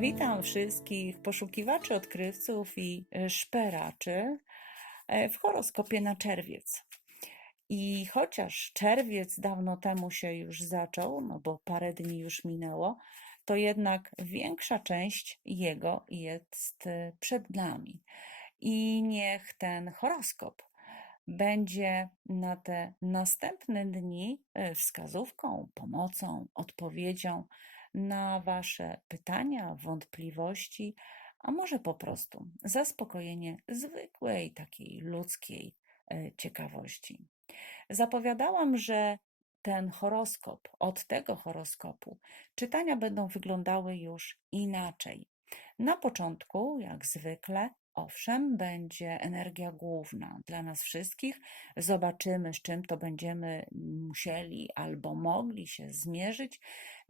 Witam wszystkich poszukiwaczy, odkrywców i e, szperaczy e, w horoskopie na czerwiec. I chociaż czerwiec dawno temu się już zaczął, no bo parę dni już minęło, to jednak większa część jego jest e, przed nami. I niech ten horoskop będzie na te następne dni wskazówką, pomocą, odpowiedzią na Wasze pytania, wątpliwości, a może po prostu zaspokojenie zwykłej, takiej ludzkiej e, ciekawości. Zapowiadałam, że ten horoskop, od tego horoskopu, czytania będą wyglądały już inaczej. Na początku, jak zwykle, Owszem, będzie energia główna dla nas wszystkich. Zobaczymy, z czym to będziemy musieli albo mogli się zmierzyć.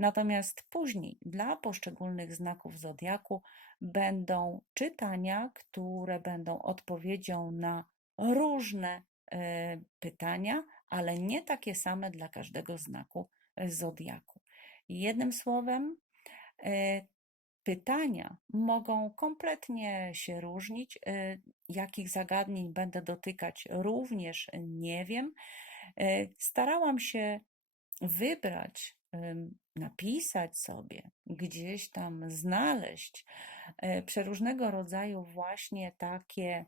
Natomiast później dla poszczególnych znaków zodiaku będą czytania, które będą odpowiedzią na różne e, pytania, ale nie takie same dla każdego znaku zodiaku. Jednym słowem, e, pytania mogą kompletnie się różnić. Jakich zagadnień będę dotykać, również nie wiem. Starałam się wybrać, napisać sobie, gdzieś tam znaleźć y, przeróżnego rodzaju właśnie takie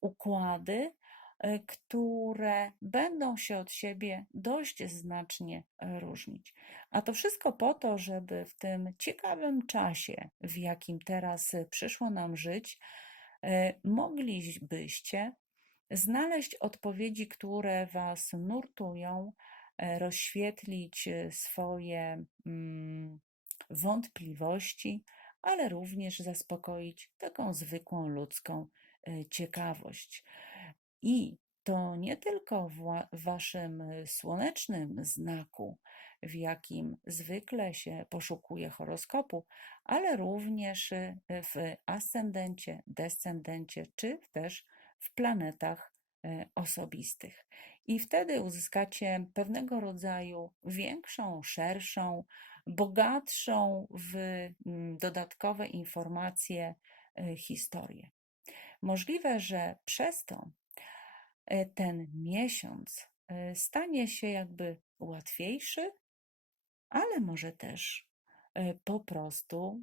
układy, E, które będą się od siebie dość znacznie różnić. A to wszystko po to, żeby w tym ciekawym czasie, w jakim teraz przyszło nam żyć, e, moglibyście znaleźć odpowiedzi, które Was nurtują, e, rozświetlić swoje mm, wątpliwości, ale również zaspokoić taką zwykłą ludzką ciekawość. I to nie tylko w waszym słonecznym znaku, w jakim zwykle się poszukuje horoskopu, ale również w ascendencie, descendencie, czy też w planetach osobistych. I wtedy uzyskacie pewnego rodzaju większą, szerszą, bogatszą w mm, dodatkowe informacje historię. Możliwe, że przez to E, ten miesiąc e, stanie się jakby łatwiejszy, ale może też e, po prostu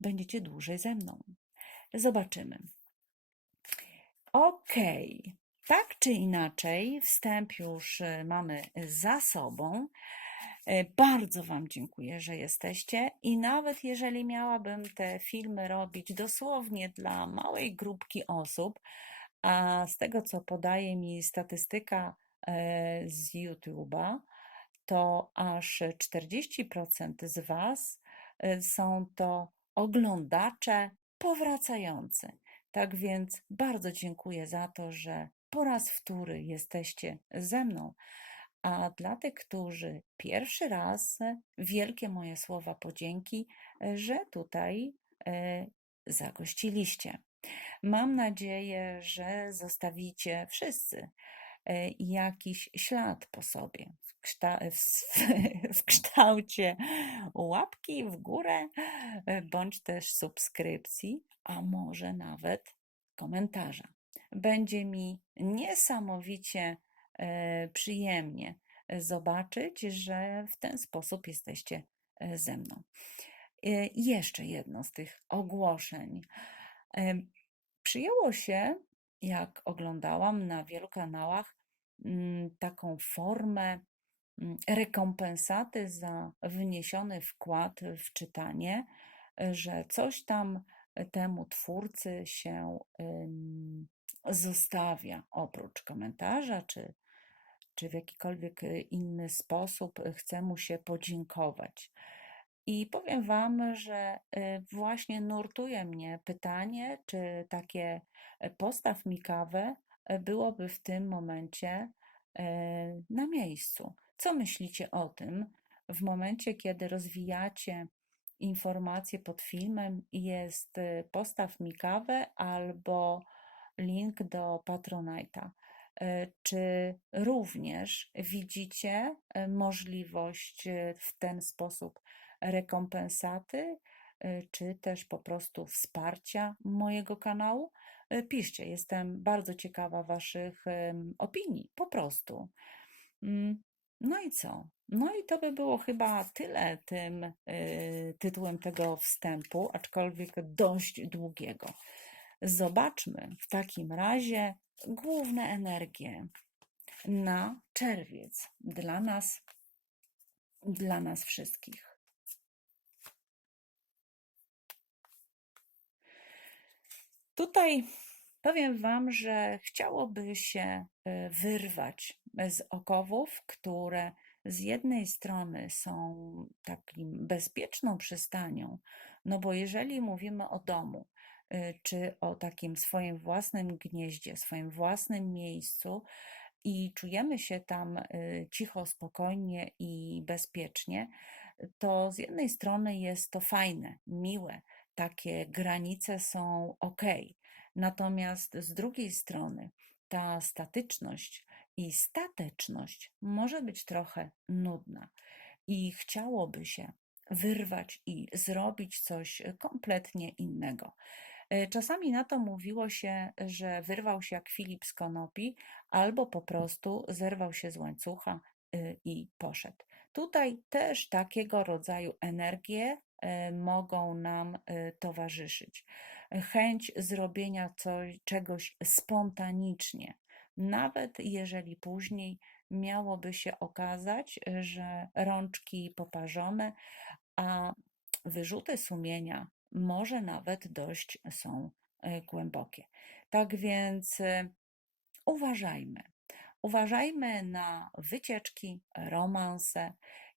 będziecie dłużej ze mną. Zobaczymy. Ok, tak czy inaczej, wstęp już mamy za sobą. Bardzo Wam dziękuję, że jesteście i nawet jeżeli miałabym te filmy robić dosłownie dla małej grupki osób, a z tego, co podaje mi statystyka e, z YouTube'a, to aż 40% z Was e, są to oglądacze powracający. Tak więc bardzo dziękuję za to, że po raz wtóry jesteście ze mną. A dla tych, którzy pierwszy raz, wielkie moje słowa podzięki, e, że tutaj zagościliście. Mam nadzieję, że zostawicie wszyscy e, jakiś ślad po sobie w, kszta w, kształcie łapki w górę, e, bądź też subskrypcji, a może nawet komentarza. Będzie mi niesamowicie e, przyjemnie zobaczyć, że w ten sposób jesteście ze mną. Jeszcze jedno z tych ogłoszeń. Przyjęło się, jak oglądałam na wielu kanałach, mm, taką formę mm, rekompensaty za wniesiony wkład w czytanie, że coś tam temu twórcy się zostawia oprócz komentarza czy, czy w jakikolwiek inny sposób chce mu się podziękować. I powiem Wam, że y, właśnie nurtuje mnie pytanie, czy takie postaw mi kawę byłoby w tym momencie na miejscu. Co myślicie o tym w momencie, kiedy rozwijacie informacje pod filmem jest postaw mi kawę albo link do Patronite'a? Czy również widzicie możliwość w ten sposób rekompensaty czy też po prostu wsparcia mojego kanału, piszcie. Jestem bardzo ciekawa Waszych opinii, po prostu. Mm, No i co? No i to by było chyba tyle tym tytułem tego wstępu, aczkolwiek dość długiego. Zobaczmy w takim razie główne energie na czerwiec dla nas, dla nas wszystkich. Tutaj powiem Wam, że chciałoby się y, wyrwać z okowów, które z jednej strony są takim bezpieczną przystanią, no bo jeżeli mówimy o domu, czy o takim swoim własnym gnieździe, swoim własnym miejscu i czujemy się tam y, cicho, spokojnie i bezpiecznie, to z jednej strony jest to fajne, miłe, takie granice są ok. Natomiast z drugiej strony ta statyczność i stateczność może być trochę nudna i chciałoby się wyrwać i zrobić coś kompletnie innego. E, Czasami na to mówiło się, że wyrwał się jak Filip z konopi, albo po prostu zerwał się z łańcucha y, i poszedł. Tutaj też takiego rodzaju energie e, mogą nam y, towarzyszyć. Chęć zrobienia coś, czegoś spontanicznie, nawet jeżeli później miałoby się okazać, że rączki poparzone, a wyrzuty sumienia może nawet dość są e, głębokie. Tak więc e, uważajmy. Uważajmy na wycieczki, romanse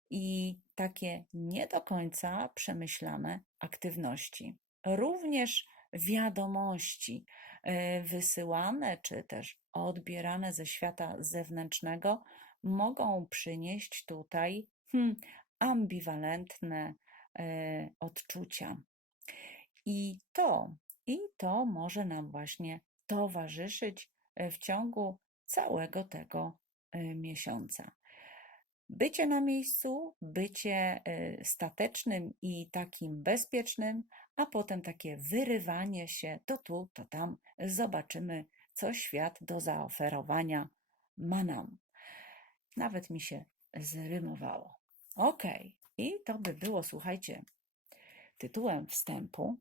i takie nie do końca przemyślane aktywności. Również wiadomości e, wysyłane czy też odbierane ze świata zewnętrznego mogą przynieść tutaj hmm, ambiwalentne odczucia. I to, i to może nam właśnie towarzyszyć e, w ciągu całego tego e, miesiąca. Bycie na miejscu, bycie e, statecznym i takim bezpiecznym, a potem takie wyrywanie się to tu, to tam. Zobaczymy, co świat do zaoferowania ma nam. Nawet mi się zrymowało. Ok, i to by było, słuchajcie, tytułem wstępu.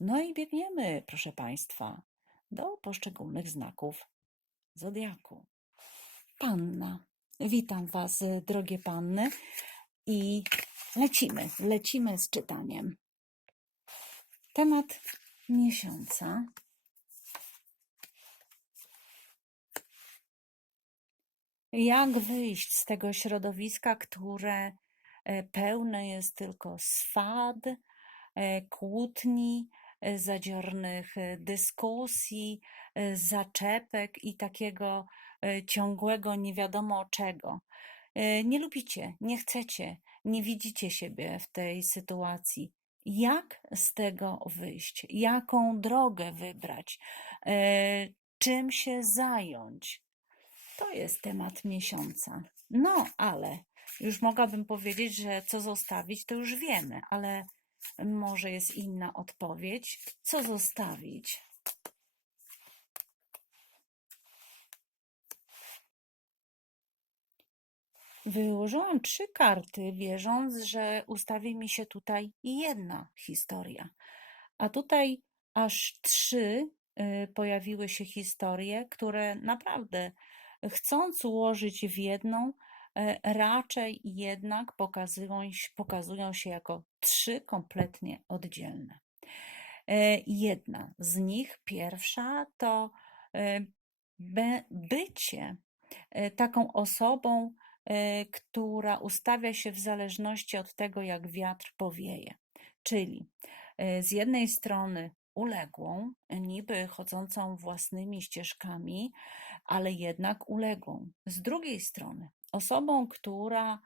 No i biegniemy, proszę Państwa, do poszczególnych znaków zodiaku. Panna. Witam Was, drogie panny, i lecimy, lecimy z czytaniem. Temat miesiąca. Jak wyjść z tego środowiska, które e, pełne jest tylko swad, e, kłótni, zadziornych e, dyskusji, e, zaczepek i takiego e, ciągłego nie wiadomo czego. E, Nie lubicie, nie chcecie, nie widzicie siebie w tej sytuacji. Jak z tego wyjść? Jaką drogę wybrać? E, Czym się zająć? To jest temat miesiąca. No, ale już mogłabym powiedzieć, że co zostawić, to już wiemy, ale może jest inna odpowiedź. Co zostawić? Wyłożyłam trzy karty, wierząc, że ustawi mi się tutaj jedna historia. A tutaj aż trzy y, pojawiły się historie, które naprawdę chcąc ułożyć w jedną, raczej jednak pokazują, pokazują się jako trzy kompletnie oddzielne. E, Jedna z nich, pierwsza, to e, bycie e, taką osobą, e, która ustawia się w zależności od tego, jak wiatr powieje. Czyli e, z jednej strony uległą, niby chodzącą własnymi ścieżkami, ale jednak uległą. Z drugiej strony osobą, która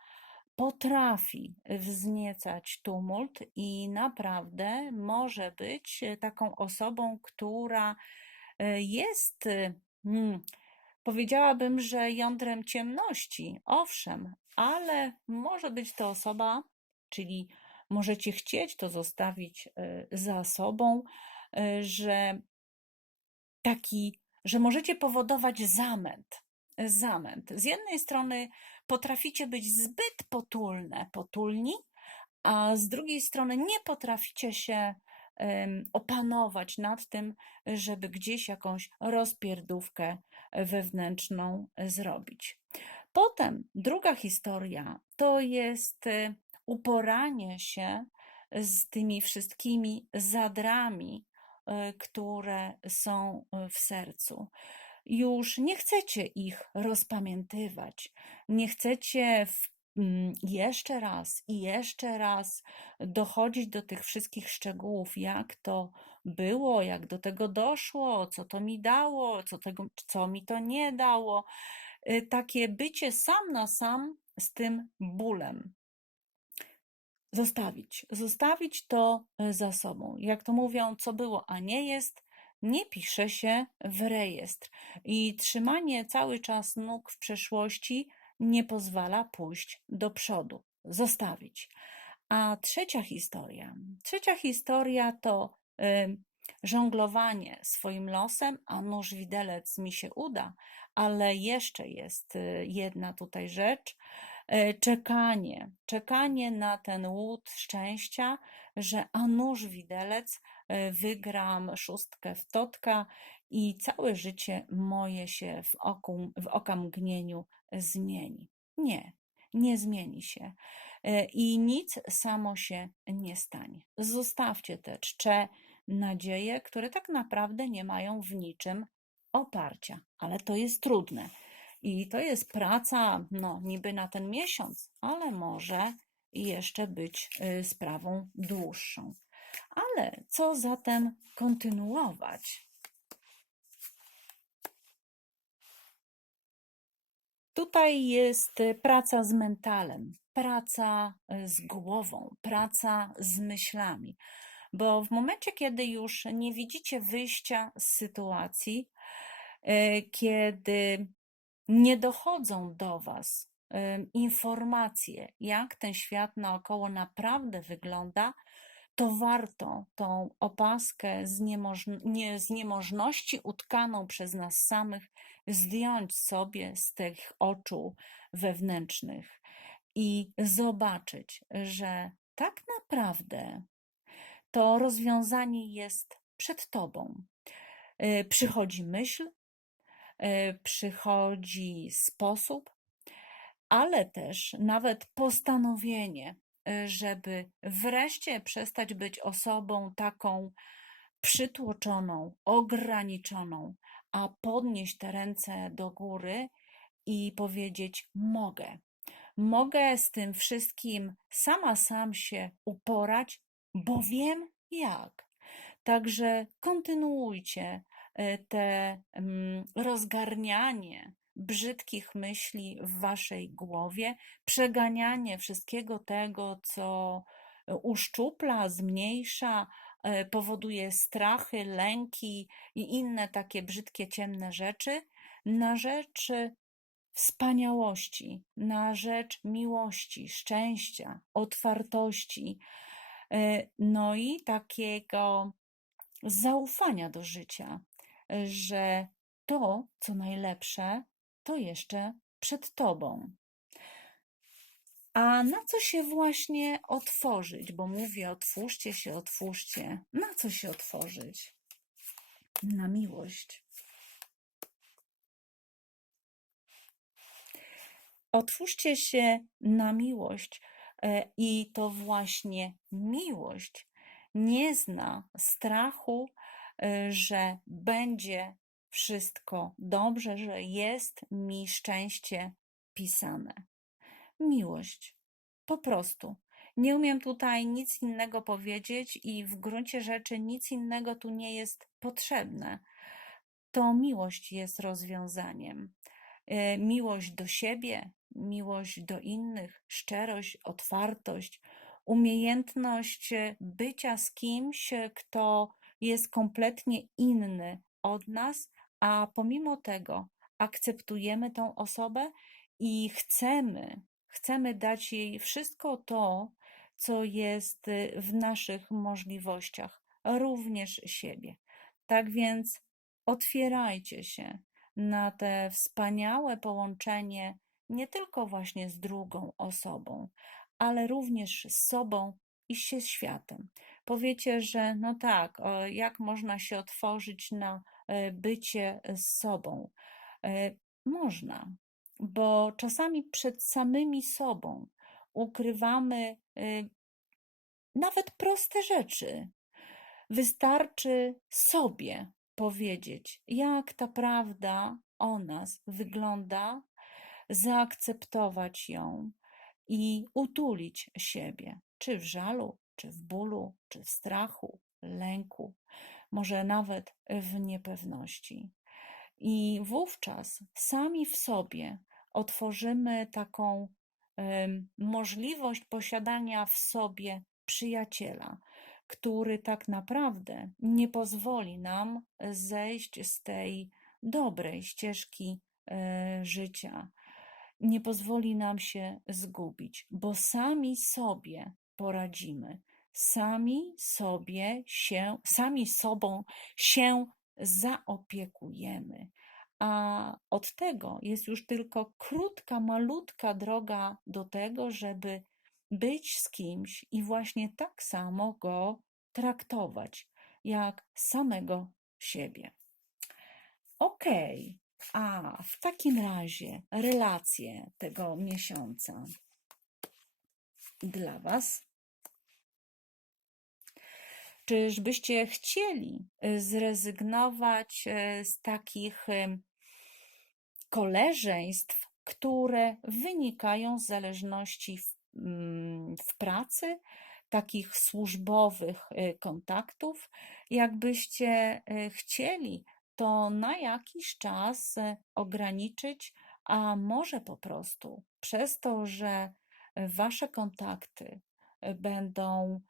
potrafi wzniecać tumult i naprawdę może być e, taką osobą, która e, jest, e, hmm, powiedziałabym, że jądrem ciemności, owszem, ale może być to osoba, czyli możecie chcieć to zostawić za sobą, że taki, że możecie powodować zamęt. Zamęt. Z jednej strony potraficie być zbyt potulne, potulni, a z drugiej strony nie potraficie się opanować nad tym, żeby gdzieś jakąś rozpierdówkę wewnętrzną zrobić. Potem druga historia to jest y, uporanie się z tymi wszystkimi zadrami, które są w sercu. Już nie chcecie ich rozpamiętywać, nie chcecie w, mm, jeszcze raz i jeszcze raz dochodzić do tych wszystkich szczegółów, jak to było, jak do tego doszło, co to mi dało, co, tego, co mi to nie dało. Y, Takie bycie sam na sam z tym bólem. Zostawić, zostawić to y, za sobą. Jak to mówią, co było, a nie jest, nie pisze się w rejestr. I trzymanie cały czas nóg w przeszłości nie pozwala pójść do przodu. Zostawić. A trzecia historia. Trzecia historia to y, żonglowanie swoim losem, a nóż widelec mi się uda, ale jeszcze jest y, jedna tutaj rzecz. Y, Czekanie, czekanie na ten łód szczęścia, że a nóż widelec y, wygram szóstkę w totka i całe życie moje się w, oku, w okamgnieniu zmieni. Nie, nie zmieni się. Y, I nic samo się nie stanie. Zostawcie te czcze nadzieje, które tak naprawdę nie mają w niczym oparcia, ale to jest trudne. I to jest praca, no, niby na ten miesiąc, ale może jeszcze być y, sprawą dłuższą. Ale co zatem kontynuować? Tutaj jest y, praca z mentalem, praca y, z głową, praca z myślami, bo w momencie, kiedy już nie widzicie wyjścia z sytuacji, kiedy nie dochodzą do Was informacje, jak ten świat naokoło naprawdę wygląda, to warto tą opaskę z, niemożn- nie, z niemożności utkaną przez nas samych zdjąć sobie z tych oczu wewnętrznych i zobaczyć, że tak naprawdę to rozwiązanie jest przed Tobą. Y, Przychodzi myśl, przychodzi sposób, ale też nawet postanowienie, y, żeby wreszcie przestać być osobą taką przytłoczoną, ograniczoną, a podnieść te ręce do góry i powiedzieć: Mogę. Mogę z tym wszystkim sama sam się uporać, bo wiem jak. Także kontynuujcie te mm, rozgarnianie brzydkich myśli w waszej głowie, przeganianie wszystkiego tego, co uszczupla, zmniejsza, e, powoduje strachy, lęki i inne takie brzydkie, ciemne rzeczy na rzecz wspaniałości, na rzecz miłości, szczęścia, otwartości, e, no i takiego zaufania do życia, że to, co najlepsze, to jeszcze przed tobą. A na co się właśnie otworzyć? Bo mówię, otwórzcie się, otwórzcie. Na co się otworzyć? Na miłość. Otwórzcie się na miłość e, i to właśnie miłość nie zna strachu, że będzie wszystko dobrze, że jest mi szczęście pisane. Miłość. Po prostu. Nie umiem tutaj nic innego powiedzieć i w gruncie rzeczy nic innego tu nie jest potrzebne. To miłość jest rozwiązaniem. E, Miłość do siebie, miłość do innych, szczerość, otwartość, umiejętność bycia z kimś, kto jest kompletnie inny od nas, a pomimo tego akceptujemy tą osobę i chcemy, chcemy dać jej wszystko to, co jest y, w naszych możliwościach, również siebie. Tak więc otwierajcie się na te wspaniałe połączenie nie tylko właśnie z drugą osobą, ale również z sobą i się światem. Powiecie, że no tak, jak można się otworzyć na e, bycie z sobą? E, Można, bo czasami przed samymi sobą ukrywamy e, nawet proste rzeczy. Wystarczy sobie powiedzieć, jak ta prawda o nas wygląda, zaakceptować ją i utulić siebie, czy w żalu, czy w bólu, czy w strachu, lęku, może nawet w niepewności. I wówczas sami w sobie otworzymy taką możliwość posiadania w sobie przyjaciela, który tak naprawdę nie pozwoli nam zejść z tej dobrej ścieżki e, życia, nie pozwoli nam się zgubić, bo sami sobie poradzimy, sami sobie się, sami sobą się zaopiekujemy. A od tego jest już tylko krótka, malutka droga do tego, żeby być z kimś i właśnie tak samo go traktować, jak samego siebie. Okej, a w takim razie relacje tego miesiąca dla Was. Czyżbyście chcieli y, zrezygnować y, z takich y, koleżeństw, które wynikają z zależności w, mm, w pracy, takich służbowych kontaktów? Jakbyście chcieli to na jakiś czas ograniczyć, a może po prostu przez to, że wasze kontakty będą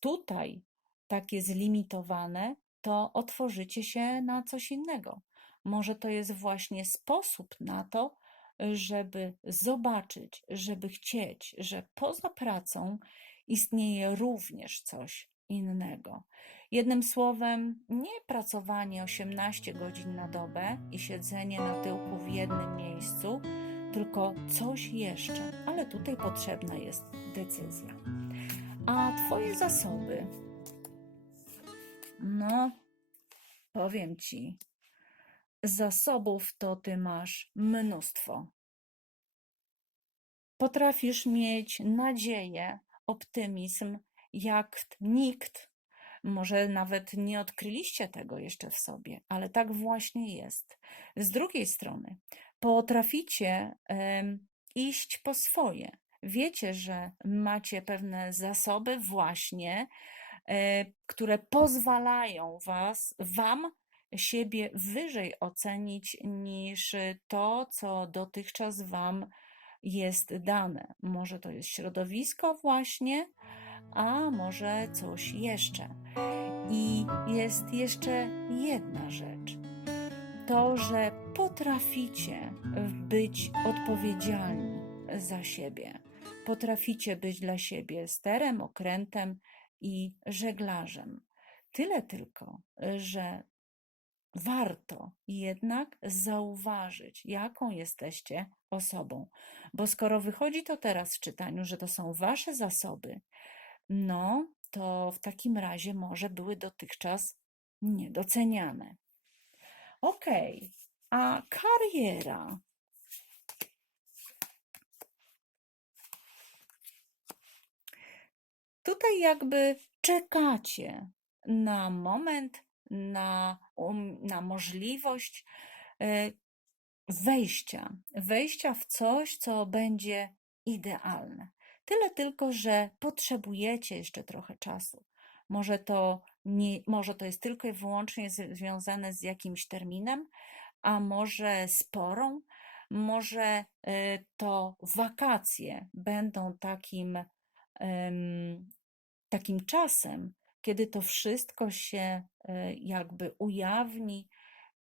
tutaj takie zlimitowane, to otworzycie się na coś innego. Może to jest właśnie sposób na to, żeby zobaczyć, żeby chcieć, że poza pracą istnieje również coś innego. Jednym słowem, nie pracowanie 18 godzin na dobę i siedzenie na tyłku w jednym miejscu, tylko coś jeszcze, ale tutaj potrzebna jest decyzja. Twoje zasoby, no, powiem Ci, zasobów to Ty masz mnóstwo. Potrafisz mieć nadzieję, optymizm, jak nikt. Może nawet nie odkryliście tego jeszcze w sobie, ale tak właśnie jest. Z drugiej strony, potraficie iść po swoje. Wiecie, że macie pewne zasoby właśnie, e, które pozwalają was, wam siebie wyżej ocenić niż to, co dotychczas wam jest dane. Może to jest środowisko właśnie, a może coś jeszcze. I jest jeszcze jedna rzecz. To, że potraficie być odpowiedzialni za siebie. Potraficie być dla siebie sterem, okrętem i żeglarzem. Tyle tylko, że warto jednak zauważyć, jaką jesteście osobą. Bo skoro wychodzi to teraz w czytaniu, że to są wasze zasoby, no to w takim razie może były dotychczas niedoceniane. Okej, a kariera. Tutaj jakby czekacie na moment, na, um, na możliwość e, wejścia, wejścia w coś, co będzie idealne. Tyle tylko, że potrzebujecie jeszcze trochę czasu. Może to, nie, może to jest tylko i wyłącznie związane z jakimś terminem, a może z porą, może y, to wakacje będą takim, takim czasem, kiedy to wszystko się y, jakby ujawni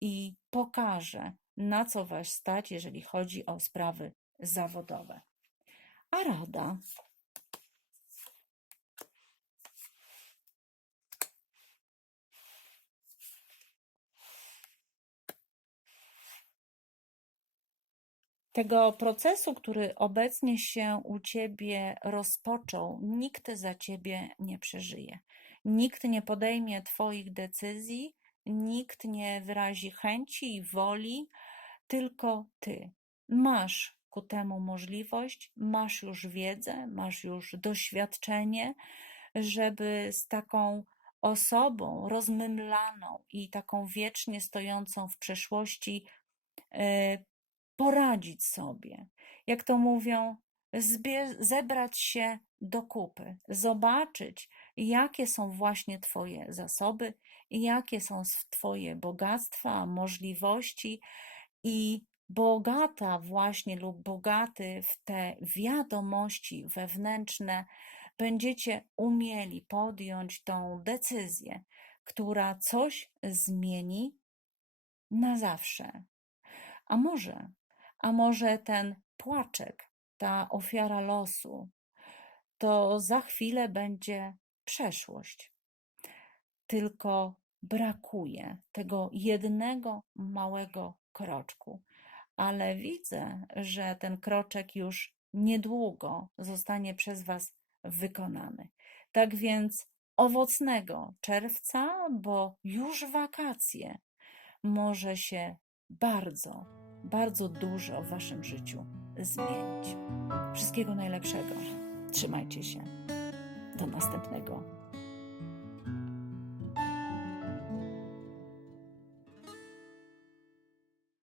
i pokaże, na co Was stać, jeżeli chodzi o sprawy zawodowe. A rada Tego procesu, który obecnie się u ciebie rozpoczął, nikt za ciebie nie przeżyje. Nikt nie podejmie twoich decyzji, nikt nie wyrazi chęci i woli, tylko ty. Masz ku temu możliwość, masz już wiedzę, masz już doświadczenie, żeby z taką osobą rozmymlaną i taką wiecznie stojącą w przeszłości e, poradzić sobie. Jak to mówią, zebrać się do kupy, zobaczyć, jakie są właśnie Twoje zasoby, jakie są Twoje bogactwa, możliwości i bogata właśnie lub bogaty w te wiadomości wewnętrzne będziecie umieli podjąć tą decyzję, która coś zmieni na zawsze. A może, a może ten płaczek, ta ofiara losu, to za chwilę będzie przeszłość. Tylko brakuje tego jednego małego kroczku. Ale widzę, że ten kroczek już niedługo zostanie przez Was wykonany. Tak więc owocnego czerwca, bo już wakacje, może się bardzo, bardzo dużo w Waszym życiu zmienić. Wszystkiego najlepszego. Trzymajcie się. Do następnego